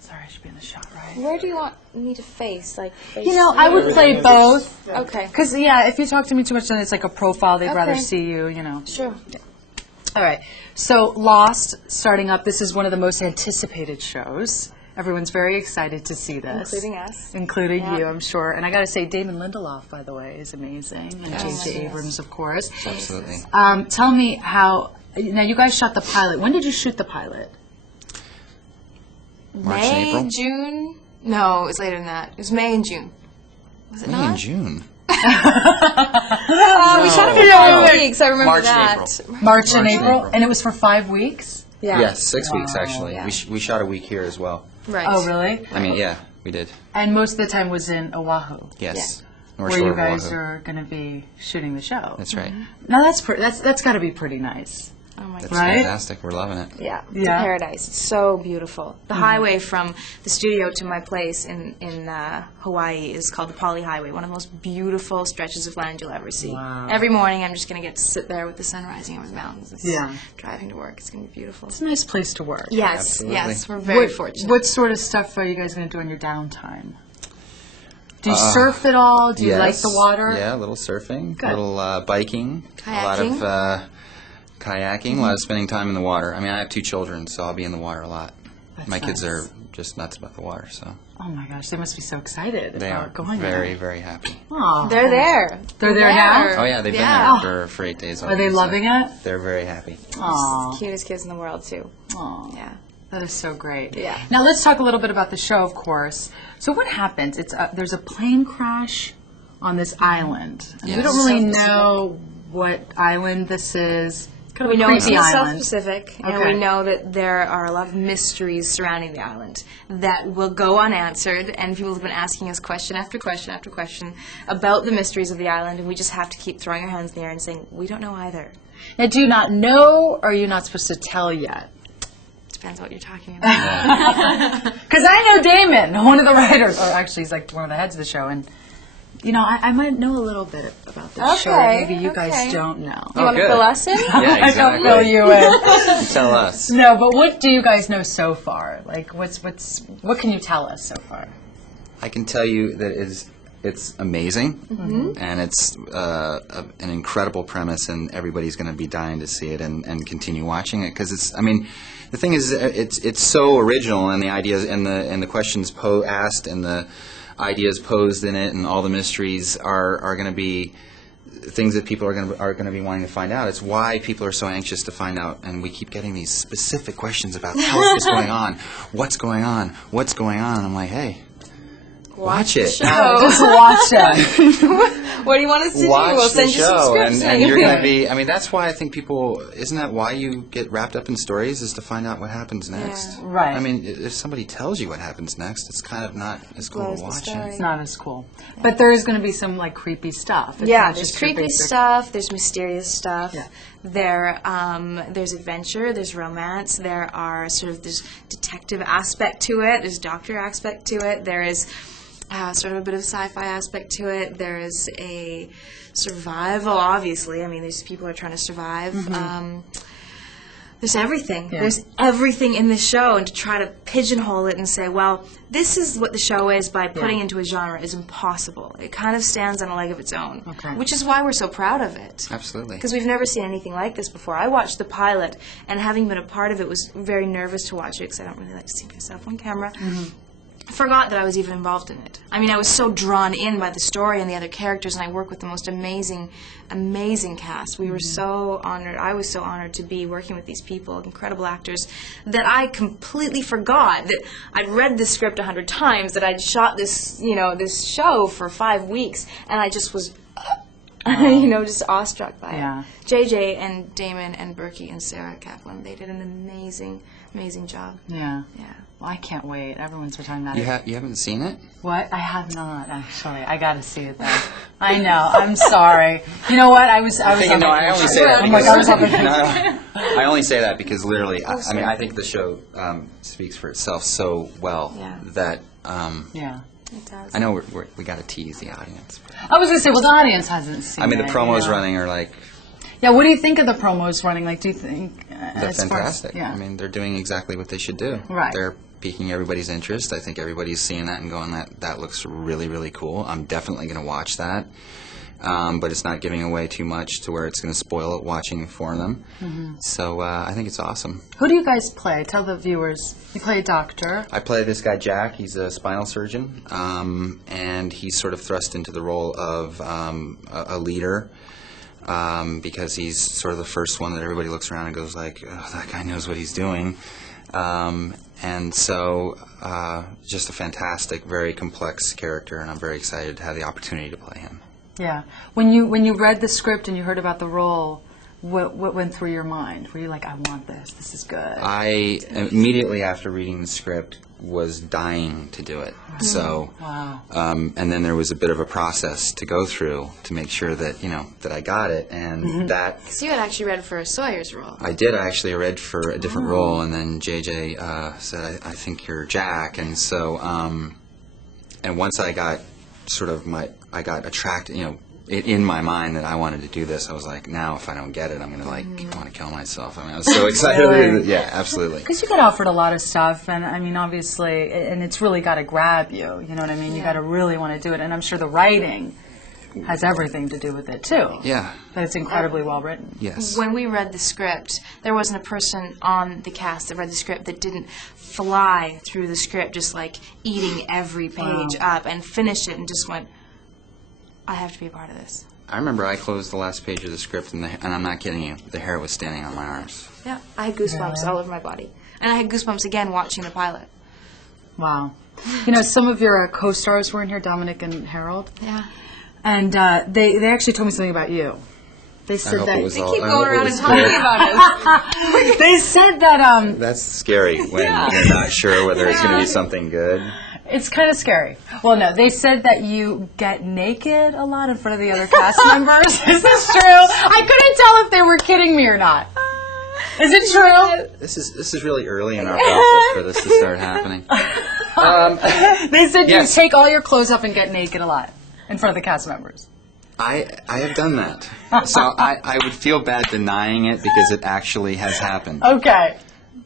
Sorry, I should be in the shot, right? Where do you want me to face? Like, face You know, I would play both. Okay. Because, yeah, if you talk to me too much, then it's like a profile. They'd rather Okay. see you, you know. Sure. All right. So, Lost, starting up, this is one of the most anticipated shows. Everyone's very excited to see this. Including us. Including Yeah. you, I'm sure. And I got to say, Damon Lindelof, by the way, is amazing. And Yes. J.J. Abrams, of course. Absolutely. Tell me how, now you guys shot the pilot. When did you shoot the pilot? March and May, April? June? No, it was later than that. It was May and June. Was it May not? and June. We shot it for 5 weeks. I remember March and that. April. March and March and April? April. And it was for 5 weeks? Yeah. Yes, 6 weeks actually. Yeah. We shot a week here as well. Right. Oh, really? I mean, yeah, we did. And most of the time was in Oahu, Yes. North where Shore you of guys Oahu. are going to be shooting the show. That's right. Now that's got to be pretty nice. Oh my That's god. Right? fantastic. We're loving it. Yeah. It's Yeah. a paradise. It's so beautiful. The highway from the studio to my place in Hawaii is called the Poly Highway, one of the most beautiful stretches of land you'll ever see. Wow. Every morning I'm just going to get to sit there with the sun rising over the mountains. It's Yeah. Driving to work. It's going to be beautiful. It's a nice place to work. Yes, Absolutely. yes. We're very fortunate. What sort of stuff are you guys going to do in your downtime? Do you surf at all? Do you Yes. like the water? Yeah, a little surfing, Good. a little biking, a lot Kayaking. of kayaking, a lot of spending time in the water. I mean, I have 2 children, so I'll be in the water a lot. That's My kids nice. are just nuts about the water, so Oh my gosh, they must be so excited they about are going very, there. very happy. Aw. They're there. They're there now? Oh yeah, they've been Yeah. there for 8 days. Are they already, so loving it? They're very happy. Aw. Cutest kids in the world, too. Aw. Yeah. That is so great. Yeah. Now let's talk a little bit about the show, of course. So what happens? There's a plane crash on this island. And we Yes. don't really South know what island this is. Kind of We a know it's creepy in the South island. Pacific, and Okay. we know that there are a lot of mysteries surrounding the island that will go unanswered, and people have been asking us question after question after question about the mysteries of the island, and we just have to keep throwing our hands in the air and saying, we don't know either. Now, do you not know, or are you not supposed to tell yet? Depends what you're talking about. Because I know Damon, one of the writers, or actually he's like one of the heads of the show, and you know, I might know a little bit about this show. Okay, Maybe you guys okay. don't know. You want to good. fill us in? Yeah, I exactly. don't know you in. Tell us. No, but what do you guys know so far? Like, what can you tell us so far? I can tell you that it's amazing, and it's an incredible premise, and everybody's going to be dying to see it and continue watching it because it's. I mean, the thing is, it's so original, and the ideas and the questions asked and the ideas posed in it, and all the mysteries are going to be things that people are going to be wanting to find out. It's why people are so anxious to find out, and we keep getting these specific questions about how is this going on, what's going on, and I'm like, hey. Watch it. Just watch it. What do you want us to do? Watch We'll the send you some show, scripts. and you're going to be. I mean, that's why I think people. Isn't that why you get wrapped up in stories? Is to find out what happens next. Yeah. Right. I mean, if somebody tells you what happens next, it's kind of not as cool Blows to the watch story. it. It's not as cool. But there is going to be some, like, creepy stuff. It's Yeah, not there's just your creepy basic- stuff, there's mysterious stuff, Yeah. there's adventure, there's romance, there are sort of this detective aspect to it, there's doctor aspect to it, there is sort of a bit of sci-fi aspect to it, there is a survival, obviously, I mean, these people are trying to survive. There's everything. Yeah. There's everything in this show, and to try to pigeonhole it and say, well, this is what the show is by putting into a genre is impossible. It kind of stands on a leg of its own, Okay. which is why we're so proud of it. Absolutely. Because we've never seen anything like this before. I watched the pilot, and having been a part of it, was very nervous to watch it because I don't really like to see myself on camera. I forgot that I was even involved in it. I mean, I was so drawn in by the story and the other characters, and I work with the most amazing, amazing cast. We were so honored. I was so honored to be working with these people, incredible actors, that I completely forgot that I'd read this script 100 times, that I'd shot this, this show for 5 weeks, and I just was, just awestruck by Yeah. it. JJ and Damon and Berkey and Sarah Kaplan, they did an amazing, amazing job. Yeah. Yeah. Well, I can't wait. Everyone's talking about it. You haven't seen it? What? I have not, actually. I got to see it, though. I know. I'm sorry. You know what? I was Thinking, no, I only say that I'm like, I was on vacation. I only say that because literally, I mean, I think the show speaks for itself so well Yeah. that Yeah. It does. I know we got to tease the audience. I was going to say, well, the audience hasn't seen it. I mean, the promos you know. running are like. Yeah, what do you think of the promos running? Like, do you think, They're as far as- fantastic. yeah. I mean, they're doing exactly what they should do. Right. They're piquing everybody's interest. I think everybody's seeing that and going, that looks really, really cool. I'm definitely going to watch that. But it's not giving away too much to where it's going to spoil it watching for them. So I think it's awesome. Who do you guys play? Tell the viewers. You play a doctor. I play this guy, Jack. He's a spinal surgeon, and he's sort of thrust into the role of a leader because he's sort of the first one that everybody looks around and goes like, oh, that guy knows what he's doing. And so just a fantastic, very complex character, and I'm very excited to have the opportunity to play him. Yeah. When you read the script and you heard about the role, what went through your mind? Were you like, I want this. This is good. I immediately after reading the script was dying to do it. So, Wow. and then there was a bit of a process to go through to make sure that that I got it, and that So you had actually read for Sawyer's role. I did. I actually read for a different role, and then JJ said, I think you're Jack, and so and once I got I got attracted, in my mind that I wanted to do this. I was like, now if I don't get it, I'm gonna want to kill myself. I mean, I was so excited. Really? Yeah, absolutely. Because you get offered a lot of stuff, and I mean, obviously, and it's really got to grab you. You know what I mean? You got to really want to do it, and I'm sure the writing has everything to do with it too. Yeah. That it's incredibly well written. Yes. When we read the script, there wasn't a person on the cast that read the script that didn't fly through the script, just like eating every page up and finish it and just went, I have to be a part of this. I remember I closed the last page of the script, and I'm not kidding you, the hair was standing on my arms. Yeah, I had goosebumps all over my body. And I had goosebumps again watching the pilot. Wow. Some of your co-stars were in here, Dominic and Harold. Yeah. And they actually told me something about you. They said hope that it was They all- keep I going hope it around was and talking good. about us. they said that That's scary when you're not sure whether it's going to be something good. it's kind of scary. Well, no, they said that you get naked a lot in front of the other cast members. Is this true? I couldn't tell if they were kidding me or not. Is it true? This is really early in our process for this to start happening. They said Yes. you take all your clothes up and get naked a lot in front of the cast members. I have done that. So I would feel bad denying it because it actually has happened. Okay.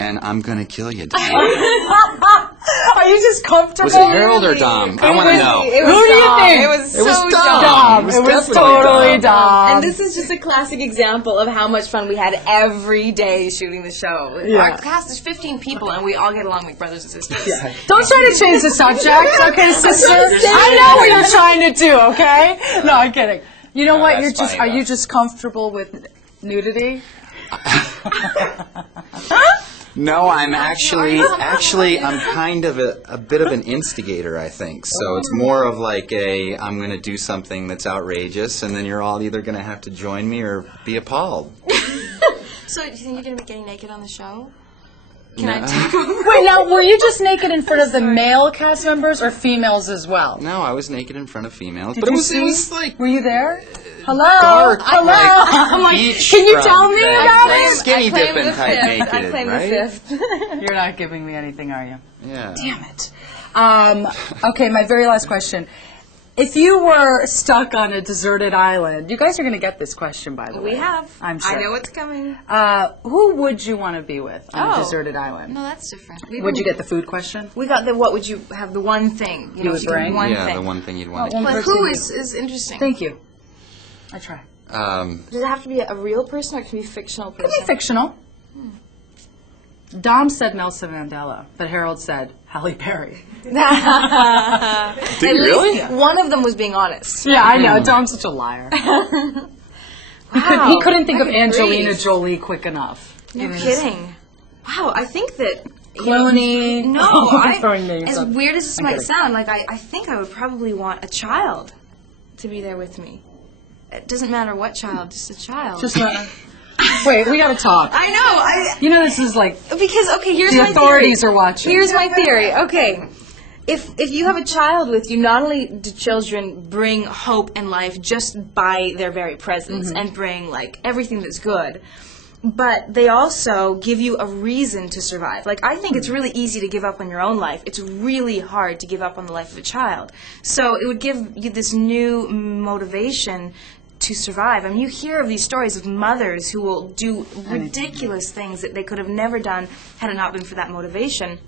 And I'm going to kill you, Dom. Are you just comfortable? Was it Harold or Dom? I want to know. Who do you think? It was It was so Dom. Dom. It It was was definitely totally Dom. Dom. And this is just a classic example of how much fun we had every day shooting the show. Our cast is 15 people, and we all get along like brothers and sisters. Don't try to change the subject, okay, sister? I know what you're trying to do, okay? No, I'm kidding. You know No, what? that's You're just funny, are you though. just comfortable with nudity? No, I'm actually I'm kind of a bit of an instigator, I think. So it's more of like I'm going to do something that's outrageous, and then you're all either going to have to join me or be appalled. So do you think you're going to be getting naked on the show? No. Wait, now were you just naked in front of the male cast members or females as well? No, I was naked in front of females, Did but you it was like Were you there? Hello? dark, Hello? like, I'm like, beach can you scrub. tell me about it? skinny I claim dipping the type fifth. naked, I claim right? the fifth. You're not giving me anything, are you? Yeah. Damn it. Okay, my very last question. If you were stuck on a deserted island, you guys are going to get this question, by the way. We have. I'm sure. I know what's coming. Who would you want to be with on a Oh. deserted island? No, that's different. Would you get the food question? We got the what would you have the one thing You would if you could bring? one Yeah, thing. the one thing you'd want to one eat. But person. who is interesting? Thank you. I try. Does it have to be a real person or it can be a fictional person? Could be fictional. Dom said Nelson Mandela, but Harold said Halle Berry. Did you really? One of them was being honest. Yeah, I know. Dom's such a liar. He couldn't think of Angelina Jolie quick enough. No kidding. Wow, I think that Clooney. No, I'm throwing names as up. weird as this I'm might kidding. sound, like I think I would probably want a child to be there with me. It doesn't matter what child, just a child. Just wait, we gotta talk. I know. You know, this is like Because here's the my authorities theory. are watching. Here's my theory. Okay. If you have a child with you, not only do children Bring hope and life just by their very presence, and bring like everything that's good, but they also give you a reason to survive. Like I think it's really easy to give up on your own life. It's really hard to give up on the life of a child. So it would give you this new motivation to survive. I mean, you hear of these stories of mothers who will do ridiculous things that they could have never done had it not been for that motivation.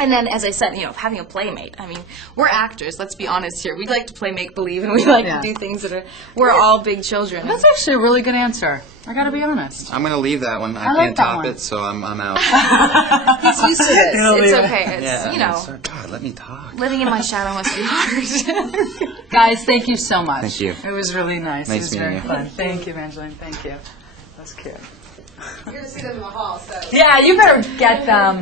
And then, as I said, having a playmate. I mean, we're actors, let's be honest here. We like to play make-believe, and we like to do things that we're all big children. That's actually a really good answer. I gotta be honest. I'm going to leave that one. I like can't that top one. it, so I'm out. He's used to this. It's okay. It's, God, let me talk. living in my shadow must be hard. Guys, thank you so much. Thank you. It was really nice. Nice It was meeting very you. fun. Thank you, Evangeline. Thank you. That's cute. You're going to see them in the hall, so. Yeah, you better get them.